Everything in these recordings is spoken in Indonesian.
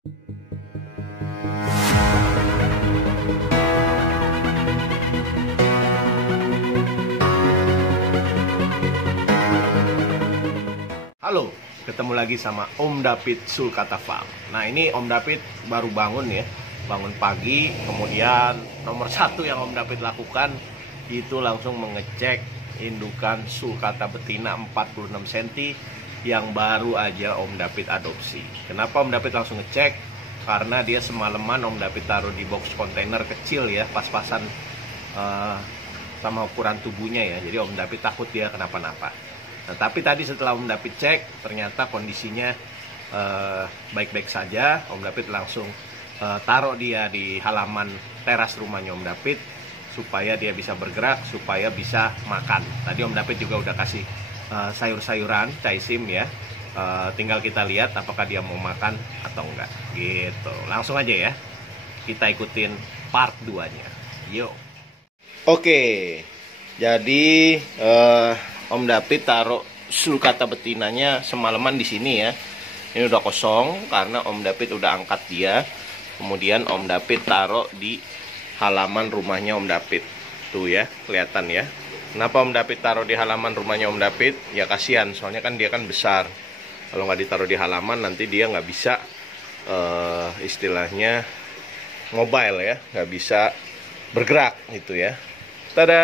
Halo, ketemu lagi sama Om David Sulkata Farm. Nah, ini Om David baru bangun ya, bangun pagi. Kemudian nomor satu yang Om David lakukan itu langsung mengecek indukan sulcata betina 46 cm yang baru aja Om David adopsi. Kenapa Om David langsung ngecek? Karena dia semalaman Om David taruh di box kontainer kecil ya, pas-pasan sama ukuran tubuhnya ya. Jadi Om David takut dia kenapa-napa. Nah, tapi tadi setelah Om David cek, ternyata kondisinya baik-baik saja. Om David langsung taruh dia di halaman teras rumahnya Om David supaya dia bisa bergerak, supaya bisa makan. Tadi Om David juga udah kasih sayur-sayuran, caisim ya. Tinggal kita lihat apakah dia mau makan atau enggak. Gitu. Langsung aja ya. Kita ikutin part 2-nya. Yuk. Oke. Jadi Om David taruh sulcata betinanya semalaman di sini ya. Ini udah kosong karena Om David udah angkat dia. Kemudian Om David taruh di halaman rumahnya Om David. Tuh ya, kelihatan ya. Kenapa Om David taruh di halaman rumahnya Om David? Ya kasihan, soalnya kan dia kan besar. Kalau nggak ditaruh di halaman nanti dia nggak bisa istilahnya mobile ya, nggak bisa bergerak gitu ya. Tada.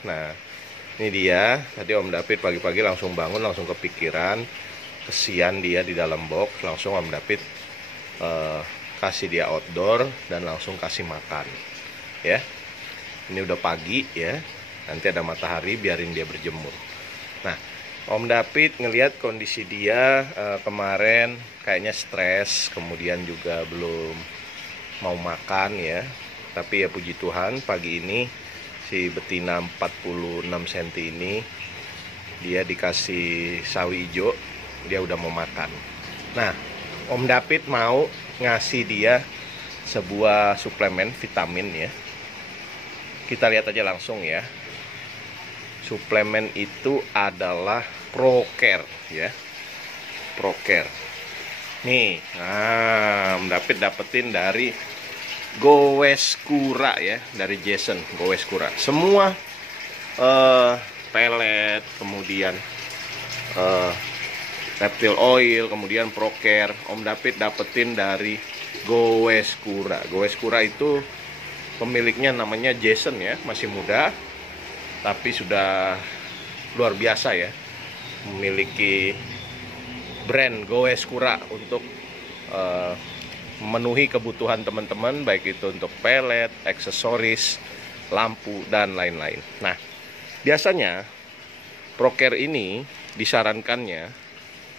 Nah, ini dia, tadi Om David pagi-pagi langsung bangun, langsung kepikiran, kesian dia di dalam box, langsung Om David kasih dia outdoor dan langsung kasih makan. Ya, ini udah pagi ya, nanti ada matahari, biarin dia berjemur. Nah, Om David ngelihat kondisi dia kemarin kayaknya stres, kemudian juga belum mau makan ya. Tapi ya puji Tuhan, pagi ini si betina 46 cm ini dia dikasih sawi hijau, dia udah mau makan. Nah, Om David mau ngasih dia sebuah suplemen vitamin ya. Kita lihat aja langsung ya. Suplemen itu adalah ProCare ya. ProCare. Nih, nah, Om David dapetin dari Goeskura ya, dari Jason Goeskura. Semua pelet, kemudian reptile oil, kemudian ProCare Om David dapetin dari Goeskura. Goeskura itu pemiliknya namanya Jason ya, masih muda tapi sudah luar biasa ya, memiliki brand Goeskura untuk memenuhi kebutuhan teman-teman, baik itu untuk pelet, aksesoris, lampu, dan lain-lain. Nah, biasanya ProCare ini disarankannya,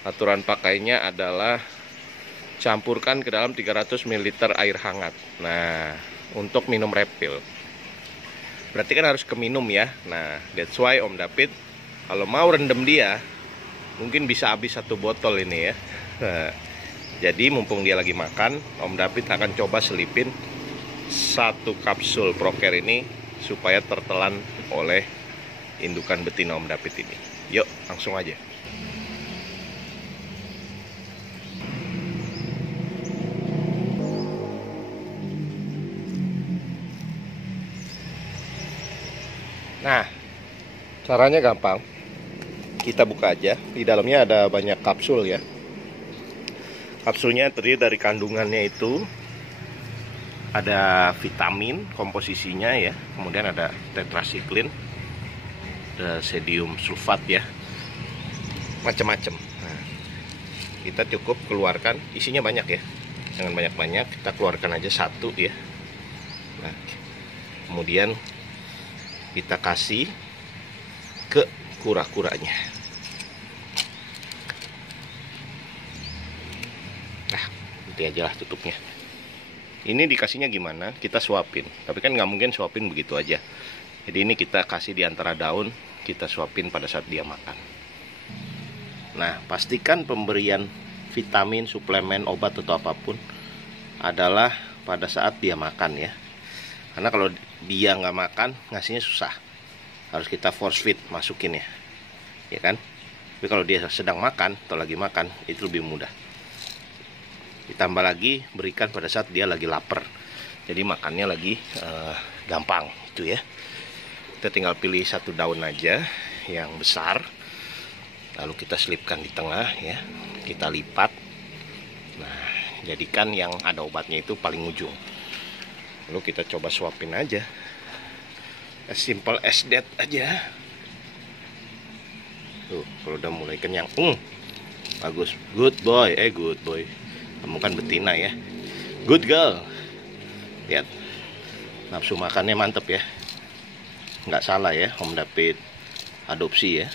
aturan pakainya adalah campurkan ke dalam 300 ml air hangat. Nah, untuk minum refill. Berarti kan harus keminum ya. Nah, that's why Om David kalau mau rendam dia, mungkin bisa habis 1 botol ini ya. Nah, jadi mumpung dia lagi makan, Om David akan coba selipin 1 kapsul ProCare ini supaya tertelan oleh indukan betina Om David ini. Yuk, langsung aja. Nah, caranya gampang. Kita buka aja. Di dalamnya ada banyak kapsul ya. Kapsulnya terdiri dari kandungannya itu ada vitamin komposisinya ya, kemudian ada tetrasiklin, ada sodium sulfat ya, macam-macam. Nah, kita cukup keluarkan, isinya banyak ya, jangan banyak-banyak, kita keluarkan aja 1 ya. Nah, kemudian kita kasih ke kura-kuranya. Nah, nanti aja lah tutupnya. Ini dikasihnya gimana? Kita suapin. Tapi kan nggak mungkin suapin begitu aja. Jadi ini kita kasih di antara daun, kita suapin pada saat dia makan. Nah, pastikan pemberian vitamin, suplemen, obat atau apapun adalah pada saat dia makan ya. Karena kalau dia nggak makan, ngasihnya susah. Harus kita force feed masukin ya kan? Tapi kalau dia sedang makan atau lagi makan, itu lebih mudah. Ditambah lagi berikan pada saat dia lagi lapar. Jadi makannya lagi gampang itu ya. Kita tinggal pilih satu daun aja yang besar. Lalu kita selipkan di tengah ya. Kita lipat. Nah, jadikan yang ada obatnya itu paling ujung. Lalu kita coba suapin aja. As simple as that aja. Tuh, kalau udah mulai kenyang. Bagus. Good boy. Good boy. Kamu kan betina ya. Good girl. Lihat. Nafsu makannya mantep ya. Nggak salah ya, Om David adopsi ya.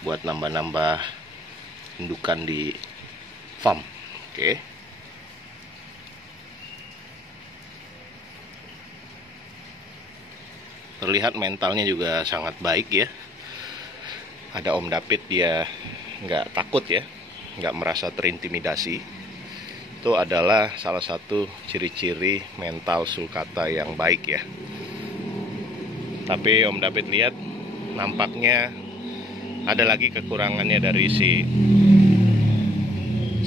Buat nambah-nambah indukan di farm. Oke. Terlihat mentalnya juga sangat baik ya. Ada Om David, dia nggak takut ya, nggak merasa terintimidasi. Itu adalah salah satu ciri-ciri mental sulcata yang baik ya. Tapi Om David lihat nampaknya ada lagi kekurangannya dari si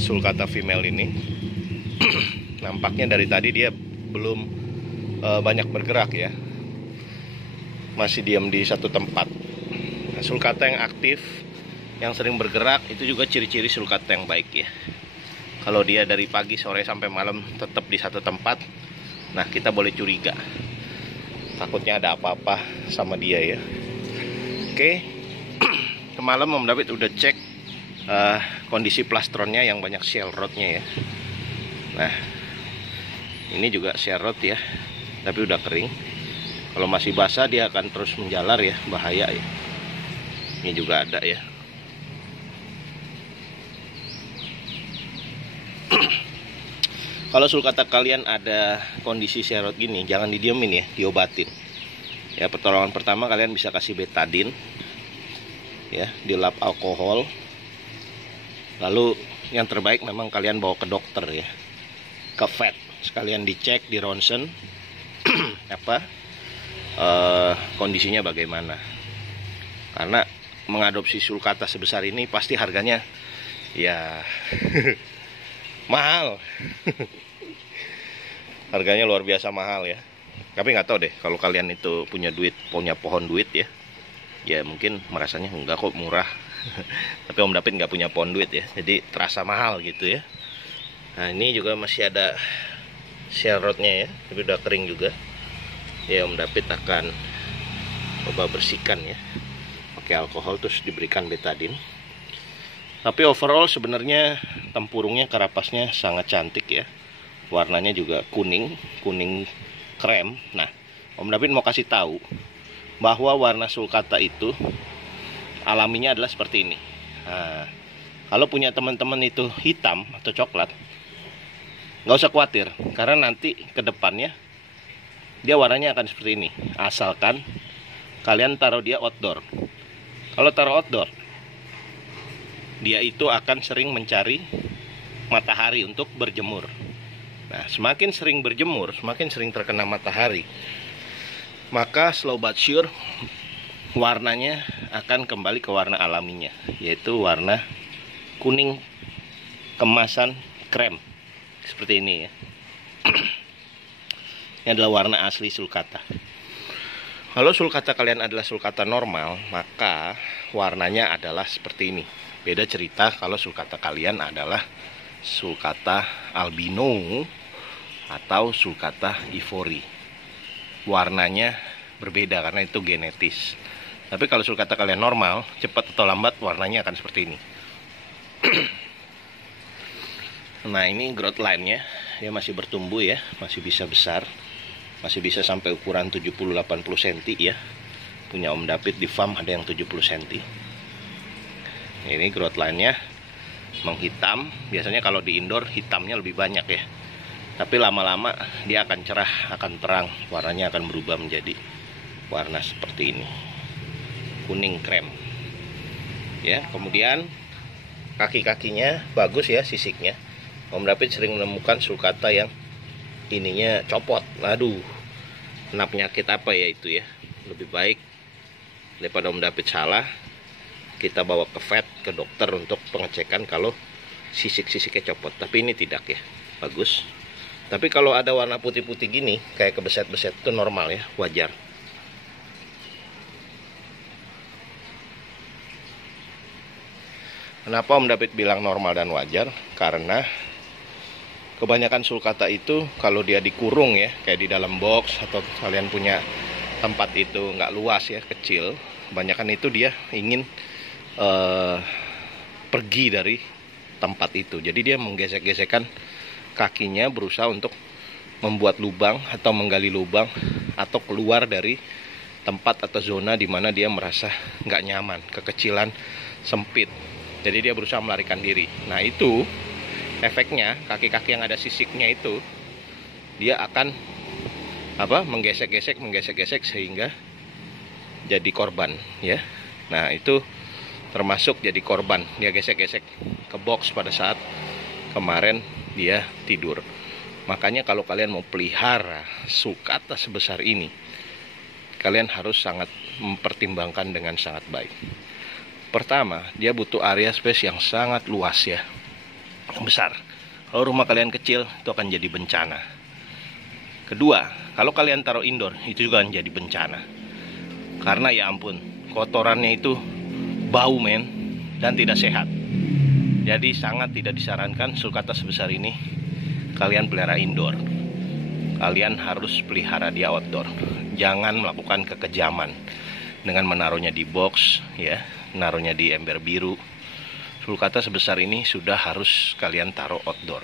sulcata female ini. Nampaknya dari tadi dia belum banyak bergerak ya. Masih diam di satu tempat. Nah, sulcata yang aktif, yang sering bergerak, itu juga ciri-ciri sulcata yang baik ya. Kalau dia dari pagi, sore, sampai malam tetap di satu tempat, nah kita boleh curiga. Takutnya ada apa-apa sama dia ya. Oke. Kemalam Om David udah cek kondisi plastronnya yang banyak shell rotnya ya. Nah, ini juga shell rot ya, tapi udah kering. Kalau masih basah dia akan terus menjalar ya, bahaya ya. Ini juga ada ya. Kalau sulcata kalian ada kondisi serot gini, jangan didiemin ya, diobatin. Ya, pertolongan pertama kalian bisa kasih betadine. Ya, dilap alkohol. Lalu yang terbaik memang kalian bawa ke dokter ya. Ke vet, sekalian dicek, di ronsen kondisinya bagaimana. Karena mengadopsi sulcata sebesar ini pasti harganya ya mahal. Harganya luar biasa mahal ya. Tapi nggak tahu deh, kalau kalian itu punya duit, punya pohon duit ya, ya mungkin merasanya enggak kok, murah. Tapi Om David nggak punya pohon duit ya, jadi terasa mahal gitu ya. Nah, ini juga masih ada shell rotnya ya, tapi udah kering juga. Ya, Om David akan coba bersihkan ya, pakai alkohol, terus diberikan betadine. Tapi overall sebenarnya tempurungnya, karapasnya sangat cantik ya. Warnanya juga kuning krem. Nah, Om David mau kasih tahu bahwa warna sulcata itu alaminya adalah seperti ini. Nah, kalau punya teman-teman itu hitam atau coklat, nggak usah khawatir, karena nanti ke depannya dia warnanya akan seperti ini, asalkan kalian taruh dia outdoor. Kalau taruh outdoor, dia itu akan sering mencari matahari untuk berjemur. Nah, semakin sering berjemur, semakin sering terkena matahari, maka slow but sure warnanya akan kembali ke warna alaminya, yaitu warna kuning kemasan krem seperti ini ya. Ini adalah warna asli sulcata. Kalau sulcata kalian adalah sulcata normal, maka warnanya adalah seperti ini. Beda cerita kalau sulcata kalian adalah sulcata albino atau sulcata ivory. Warnanya berbeda karena itu genetis. Tapi kalau sulcata kalian normal, cepat atau lambat warnanya akan seperti ini. Nah, ini growth line-nya, dia masih bertumbuh ya, masih bisa besar. Masih bisa sampai ukuran 70-80 cm ya. Punya Om David di farm ada yang 70 cm. Ini growth line-nya menghitam. Biasanya kalau di indoor hitamnya lebih banyak ya. Tapi lama-lama dia akan cerah, akan terang. Warnanya akan berubah menjadi warna seperti ini. Kuning krem. Ya, kemudian kaki-kakinya bagus ya, sisiknya. Om David sering menemukan sulcata yang ininya copot. Aduh, kena penyakit apa ya itu ya. Lebih baik daripada Om David salah, kita bawa ke vet, ke dokter untuk pengecekan kalau sisik-sisiknya copot. Tapi ini tidak ya, bagus. Tapi kalau ada warna putih-putih gini, kayak kebeset-beset, itu normal ya, wajar. Kenapa Om David bilang normal dan wajar? Karena kebanyakan sulcata itu kalau dia dikurung ya, kayak di dalam box, atau kalian punya tempat itu nggak luas ya, kecil, kebanyakan itu dia ingin pergi dari tempat itu. Jadi dia menggesek-gesekkan kakinya, berusaha untuk membuat lubang atau menggali lubang atau keluar dari tempat atau zona di mana dia merasa nggak nyaman, kekecilan, sempit. Jadi dia berusaha melarikan diri. Nah itu efeknya, kaki-kaki yang ada sisiknya itu dia akan menggesek-gesek sehingga jadi korban ya. Nah itu termasuk jadi korban, dia gesek-gesek ke box pada saat kemarin dia tidur. Makanya kalau kalian mau pelihara sulcata sebesar ini, kalian harus sangat mempertimbangkan dengan sangat baik. Pertama, dia butuh area space yang sangat luas ya, yang besar. Kalau rumah kalian kecil, itu akan jadi bencana. Kedua, kalau kalian taruh indoor, itu juga akan jadi bencana. Karena ya ampun, kotorannya itu bau men, dan tidak sehat. Jadi sangat tidak disarankan sulcata sebesar ini kalian pelihara indoor. Kalian harus pelihara dia outdoor. Jangan melakukan kekejaman dengan menaruhnya di box ya, naruhnya di ember biru. Sulcata sebesar ini sudah harus kalian taruh outdoor.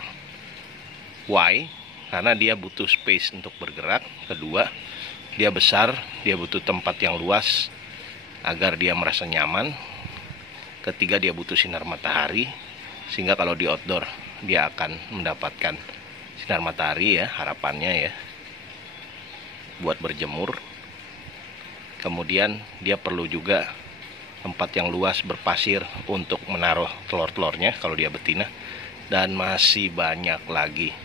Why? Karena dia butuh space untuk bergerak. Kedua, dia besar, dia butuh tempat yang luas agar dia merasa nyaman. Ketiga, dia butuh sinar matahari, sehingga kalau di outdoor dia akan mendapatkan sinar matahari ya, harapannya ya, buat berjemur. Kemudian dia perlu juga tempat yang luas berpasir untuk menaruh telur-telurnya kalau dia betina. Dan masih banyak lagi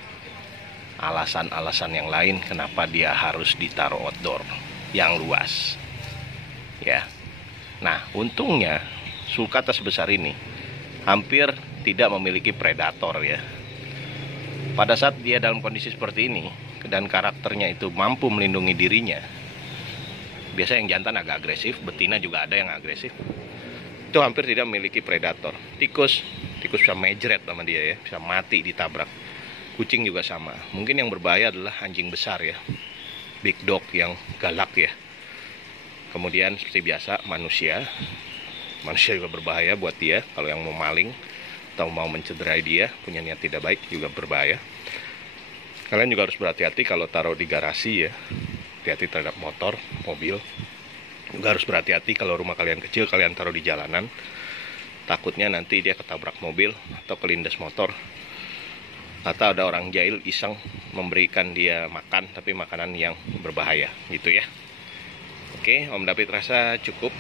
alasan-alasan yang lain kenapa dia harus ditaruh outdoor yang luas ya. Nah untungnya sulcata sebesar ini hampir tidak memiliki predator ya. Pada saat dia dalam kondisi seperti ini dan karakternya itu mampu melindungi dirinya, biasanya yang jantan agak agresif, betina juga ada yang agresif, itu hampir tidak memiliki predator. Tikus bisa mejret sama dia ya, bisa mati ditabrak. Kucing juga sama. Mungkin yang berbahaya adalah anjing besar ya, big dog yang galak ya. Kemudian seperti biasa manusia juga berbahaya buat dia. Kalau yang mau maling atau mau mencederai dia, punya niat tidak baik, juga berbahaya. Kalian juga harus berhati-hati kalau taruh di garasi ya. Hati-hati terhadap motor, mobil. Juga harus berhati-hati kalau rumah kalian kecil, kalian taruh di jalanan. Takutnya nanti dia ketabrak mobil atau kelindas motor. Atau ada orang jahil iseng memberikan dia makan, tapi makanan yang berbahaya gitu ya. Oke, Om David rasa cukup.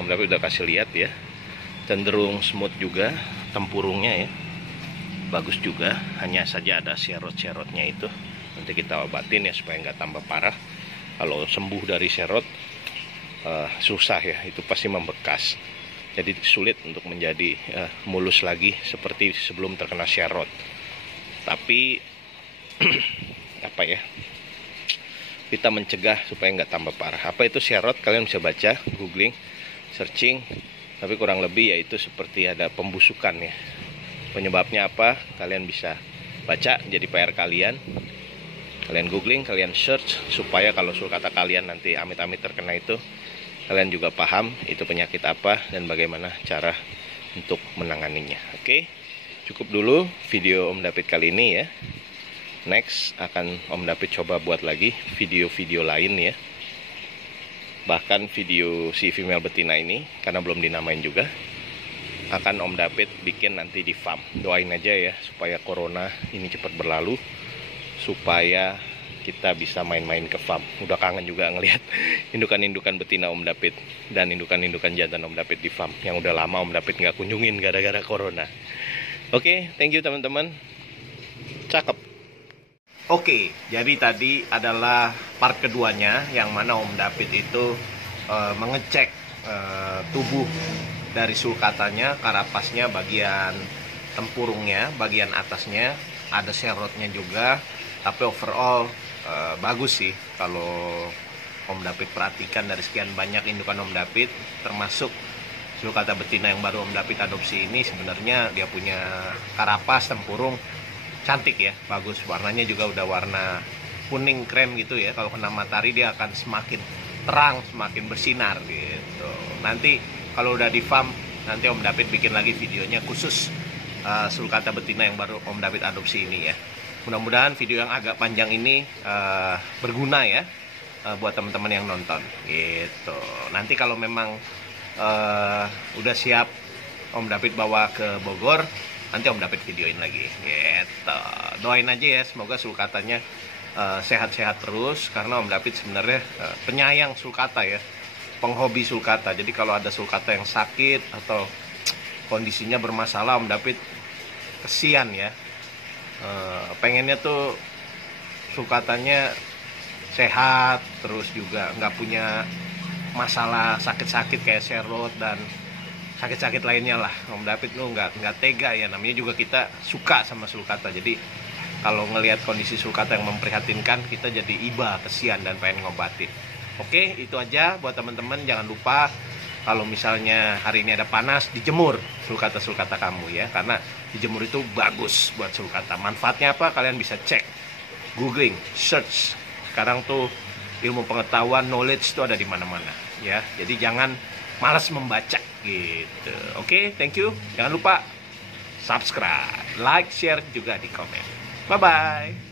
Om David udah kasih lihat ya. Cenderung smooth juga tempurungnya ya. Bagus juga, hanya saja ada serot-serotnya itu. Nanti kita obatin ya supaya nggak tambah parah. Kalau sembuh dari serot susah ya, itu pasti membekas. Jadi sulit untuk menjadi mulus lagi seperti sebelum terkena serot. Tapi apa ya, kita mencegah supaya nggak tambah parah. Apa itu serot? Kalian bisa baca, googling, searching. Tapi kurang lebih yaitu seperti ada pembusukan ya. Penyebabnya apa? Kalian bisa baca, jadi PR kalian. Kalian googling, kalian search, supaya kalau sulcata kalian nanti amit-amit terkena itu, kalian juga paham itu penyakit apa dan bagaimana cara untuk menanganinya. Oke, cukup dulu video Om David kali ini ya. Next akan Om David coba buat lagi video-video lain ya. Bahkan video si female betina ini, karena belum dinamain juga, akan Om David bikin nanti di farm. Doain aja ya supaya corona ini cepat berlalu, supaya kita bisa main-main ke farm. Udah kangen juga ngelihat indukan-indukan betina Om David dan indukan-indukan jantan Om David di farm yang udah lama Om David nggak kunjungin gara-gara corona. Oke, thank you teman-teman. Cakep. Oke, jadi tadi adalah part keduanya yang mana Om David itu mengecek tubuh dari sulcatanya, karapasnya, bagian tempurungnya, bagian atasnya ada serotnya juga, tapi overall bagus sih kalau Om David perhatikan dari sekian banyak indukan Om David, termasuk sulcata betina yang baru Om David adopsi ini. Sebenarnya dia punya karapas tempurung cantik ya, bagus, warnanya juga udah warna kuning krem gitu ya. Kalau kena matahari dia akan semakin terang, semakin bersinar gitu. Nanti kalau udah di farm, nanti Om David bikin lagi videonya khusus sulcata betina yang baru Om David adopsi ini ya. Mudah-mudahan video yang agak panjang ini berguna ya buat teman-teman yang nonton gitu. Nanti kalau memang udah siap Om David bawa ke Bogor, nanti Om David videoin lagi gitu. Doain aja ya, semoga sulcatanya sehat-sehat terus, karena Om David sebenarnya penyayang sulcata ya, penghobi sulcata. Jadi kalau ada sulcata yang sakit atau kondisinya bermasalah, Om David kesian ya. Pengennya tuh sulcatanya sehat, terus juga nggak punya masalah sakit-sakit kayak serot dan sakit-sakit lainnya lah. Om David tuh nggak tega ya, namanya juga kita suka sama sulcata. Jadi kalau ngelihat kondisi sulcata yang memprihatinkan, kita jadi iba, kesian dan pengen ngobatin. Oke, itu aja buat teman-teman. Jangan lupa kalau misalnya hari ini ada panas, dijemur sulcata kamu ya, karena dijemur itu bagus buat sulcata. Manfaatnya apa? Kalian bisa cek, googling, search. Sekarang tuh ilmu pengetahuan, knowledge itu ada di mana-mana ya. Jadi jangan malas membaca gitu. Oke, thank you. Jangan lupa subscribe, like, share juga di komen. Bye bye.